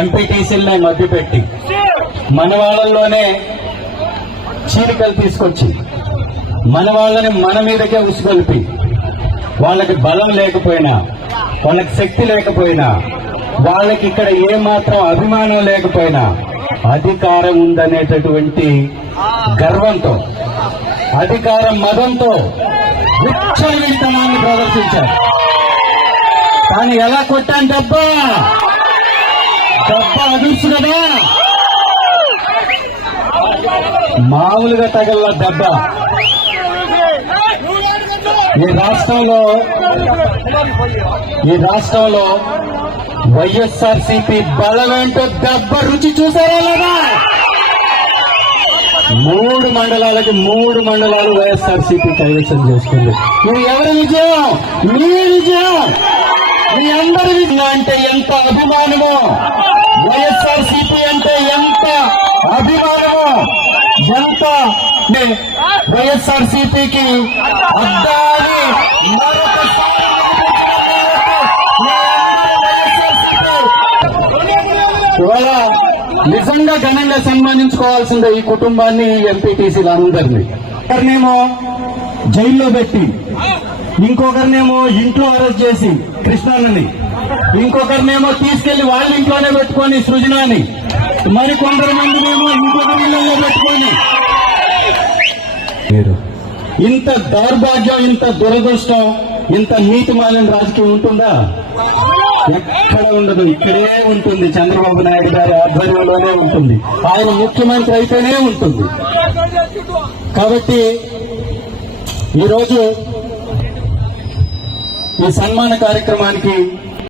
ఎంపీటీసీలనే మభ్యపెట్టి మన వాళ్ళల్లోనే చీలికలు తీసుకొచ్చి మన వాళ్ళని మన మీదకే ఉసుగొల్పి వాళ్ళకి బలం లేకపోయినా, వాళ్ళకి శక్తి లేకపోయినా, వాళ్ళకి ఇక్కడ ఏమాత్రం అభిమానం లేకపోయినా అధికారం ఉందనేటటువంటి గర్వంతో, అధికార మదంతో విచ్చలవిడితనాన్ని ప్రదర్శించారు. కానీ ఎలా కొట్టాను దెబ్బ అదుర్సు కదా, మామూలుగా తగల దెబ్బ. ఈ రాష్ట్రంలో వైఎస్ఆర్సీపీ బలమేంటో దెబ్బ రుచి చూసారా లేదా? 3 మండలాలు వైఎస్ఆర్సీపీ కైవసం చేసుకుంది. ఇది ఎవరి విజయం? మీ విజయం, మీ అందరి విజయం. అంటే ఎంత అభిమానమో, వైఎస్ఆర్సీపీ అంటే ఎంత అభిమానమో, ఎంత వైఎస్ఆర్సీపీకి అద్దాలి. ఇవాళ నిజంగా ఘనంగా సన్మానించుకోవాల్సిందే ఈ కుటుంబాన్ని, ఎంపీటీసీలు అందరినీ. ఒకరినేమో జైల్లో పెట్టి, ఇంకొకరినేమో ఇంట్లో అరెస్ట్ చేసి కృష్ణాన్నని, ఇంకొకరినేమో తీసుకెళ్లి వాళ్ళ ఇంట్లోనే పెట్టుకొని సృజనాని, మరి కొందరు మందినేమో ఇంకొకరి ఇళ్లలో పెట్టుకొని. ఇంత దౌర్భాగ్యం, ఇంత దురదృష్టం, ఇంత నీతిమాలిన రాజకీయం ఉంటుందా? ఎక్కడ ఉండదు. ఇక్కడే ఉంటుంది. చంద్రబాబు నాయుడు గారి ఆధ్వర్యంలోనే ఉంటుంది. ఆయన ముఖ్యమంత్రి అయితేనే ఉంటుంది. కాబట్టి ఈరోజు ఈ సన్మాన కార్యక్రమానికి